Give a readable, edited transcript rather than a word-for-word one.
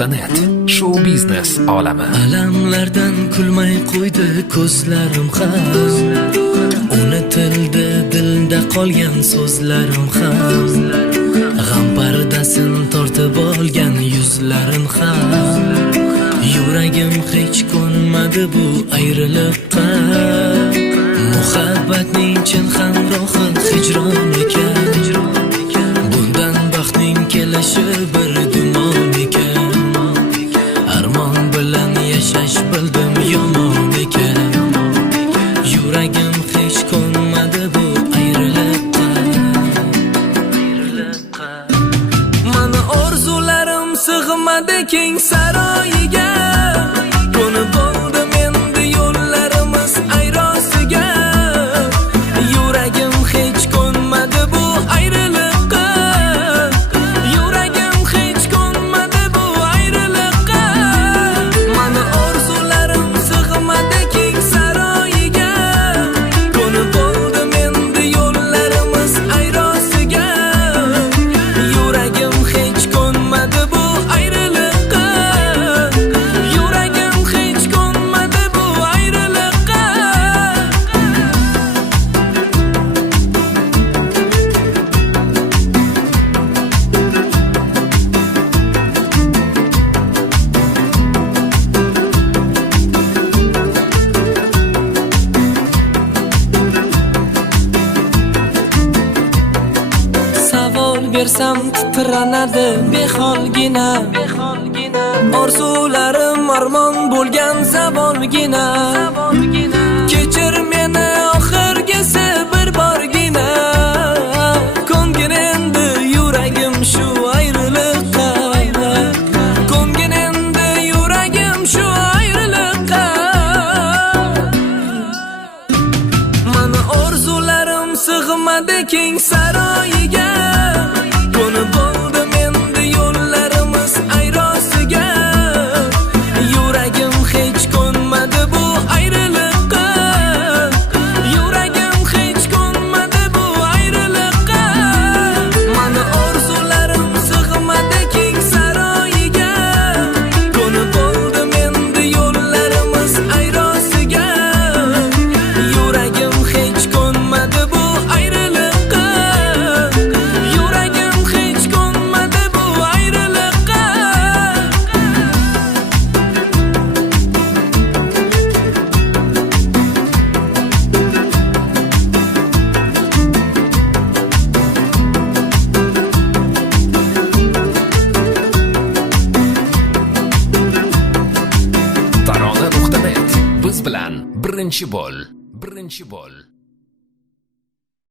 tarona.net Show biznes olami. Alamlardan kulmay qo'ydi ko'zlarim ham, unutildi dilda qolgan so'zlarim ham, g'am pardasini tortib olgan yuzlarim ham. Yuragim hech ko'nmadi bu ayriliqqa, muhabbatning chin hamrohi hijron ekan. Bundan baxtning kelishi bir gumon ekan. Armon bilan yashash bildim yomon ekan. Yuragim hech ko'nmadi bu ayriliqqa. Mana orzularim sig'madi keng saroyiga. Ko'nib oldim endi yo'llarimiz ayrosiga. Yuragim hech ko'nmadi bu ayriliqqa. Yuragim hech ko'nmadi bu ayriliqqa. Mana orzularim sig'madi keng saroyiga. Ko'nib oldim endi yo'llarimiz ayrosiga. Yuragim hech ko'nmadi bu ayriliqqa. Yuragim hech ko'nmadi bu ayriliqqa. Savol bersam titranadi beholgina. Orzularim armon bo'lgan zavolgina. Kechir meni oxirgisi bir borgina. Ko'ngin endi yuragim shu ayriliqqa. Ko'ngin endi yuragim shu ayriliqqa. Mana orzularim sig'madi keng saroyiga. Ko'nib oldim endi yo'llarimiz ayrosiga. Yuragim hech ko'nmadi bu ayriliqqa. Yuragim hech ko'nmadi bu ayriliqqa. Mana orzularim sig'madi keng saroyiga. Ko'nib oldim endi yo'llarimiz ayrosiga. Yuragim hech ko'nmadi bu ayriliqqa. Yuragim hech ko'nmadi bu ayriliqqa. Tarona.net Biz bilan birinchi bo'l.